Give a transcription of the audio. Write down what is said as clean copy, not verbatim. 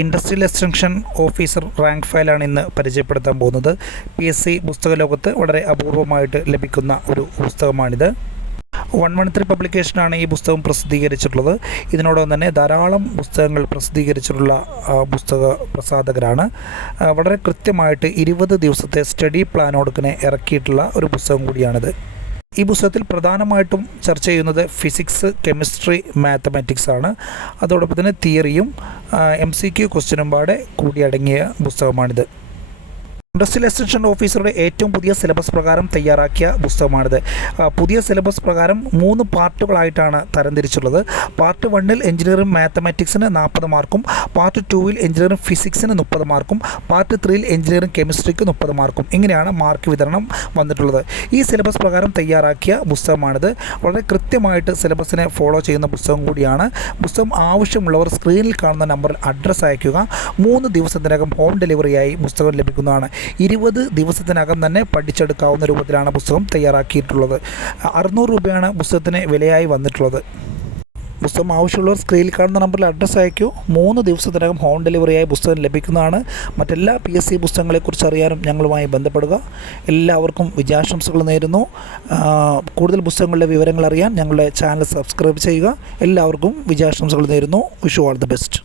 Industrial extension officer rank ഫയലാണ് ഇന്ന് പരിചയപ്പെടുത്താൻ പോകുന്നത്. PSC പുസ്തക ലോകത്ത് വളരെ അപൂർവമായിട്ട് ലഭിക്കുന്ന ഒരു പുസ്തകമാണിത്. 113 പബ്ലിക്കേഷനാണ് ഈ പുസ്തകം പ്രസിദ്ധീകരിച്ചിട്ടുള്ളത്. ഇതിനോടൊപ്പം തന്നെ ധാരാളം പുസ്തകങ്ങൾ പ്രസിദ്ധീകരിച്ചിട്ടുള്ള പുസ്തക പ്രസാധകരാണ്. വളരെ കൃത്യമായിട്ട് 20 ദിവസത്തെ സ്റ്റഡി പ്ലാനോടുക്കനെ ഇറക്കിയിട്ടുള്ള ഒരു പുസ്തകം കൂടിയാണിത്. ഈ പുസ്തകത്തിൽ പ്രധാനമായിട്ടും ചർച്ച ചെയ്യുന്നത് ഫിസിക്സ്, കെമിസ്ട്രി, മാത്തമാറ്റിക്സ് ആണ്. അതോടൊപ്പം തന്നെ തിയറിയും MCQ ക്വസ്റ്റ്യനും പാടെ കൂടിയടങ്ങിയ പുസ്തകമാണിത്. ഇൻഡസ്ട്രിയൽ എക്സ്റ്റൻഷൻ ഓഫീസറുടെ ഏറ്റവും പുതിയ സിലബസ് പ്രകാരം തയ്യാറാക്കിയ പുസ്തകമാണിത്. പുതിയ സിലബസ് പ്രകാരം 3 പാർട്ടുകളായിട്ടാണ് തരംതിരിച്ചുള്ളത്. പാർട്ട് 1-ൽ എഞ്ചിനീയറിംഗ് മാത്തമാറ്റിക്സിന് 40 മാർക്കും, പാർട്ട് 2-ൽ എഞ്ചിനീയറിംഗ് ഫിസിക്സിന് 30 മാർക്കും, പാർട്ട് 3-ൽ എഞ്ചിനീയറിംഗ് കെമിസ്ട്രിക്ക് 30 മാർക്കും. ഇങ്ങനെയാണ് മാർക്ക് വിതരണം വന്നിട്ടുള്ളത്. ഈ സിലബസ് പ്രകാരം തയ്യാറാക്കിയ പുസ്തകമാണിത്. വളരെ കൃത്യമായിട്ട് സിലബസിനെ ഫോളോ ചെയ്യുന്ന പുസ്തകം കൂടിയാണ്. പുസ്തകം ആവശ്യമുള്ളവർ സ്ക്രീനിൽ കാണുന്ന നമ്പറിൽ അഡ്രസ്സ് അയയ്ക്കുക. 3 ദിവസത്തിനകം ഹോം ഡെലിവറിയായി പുസ്തകം ലഭിക്കുന്നതാണ്. 20 ദിവസത്തിനകം തന്നെ പഠിച്ചെടുക്കാവുന്ന രൂപത്തിലാണ് പുസ്തകം തയ്യാറാക്കിയിട്ടുള്ളത്. 600 രൂപയാണ് പുസ്തകത്തിന് വിലയായി വന്നിട്ടുള്ളത്. പുസ്തകം ആവശ്യമുള്ളവർ സ്ക്രീനിൽ കാണുന്ന നമ്പറിൽ അഡ്രസ്സ് അയക്കൂ. 3 ദിവസത്തിനകം ഹോം ഡെലിവറിയായി പുസ്തകം ലഭിക്കുന്നതാണ്. മറ്റെല്ലാ PSC പുസ്തകങ്ങളെക്കുറിച്ച് അറിയാനും ഞങ്ങളുമായി ബന്ധപ്പെടുക. എല്ലാവർക്കും വിജയാശംസകൾ നേരുന്നു. കൂടുതൽ പുസ്തകങ്ങളുടെ വിവരങ്ങൾ അറിയാൻ ഞങ്ങളുടെ ചാനൽ സബ്സ്ക്രൈബ് ചെയ്യുക. എല്ലാവർക്കും വിജയാശംസകൾ നേരുന്നു. Wish you all the best.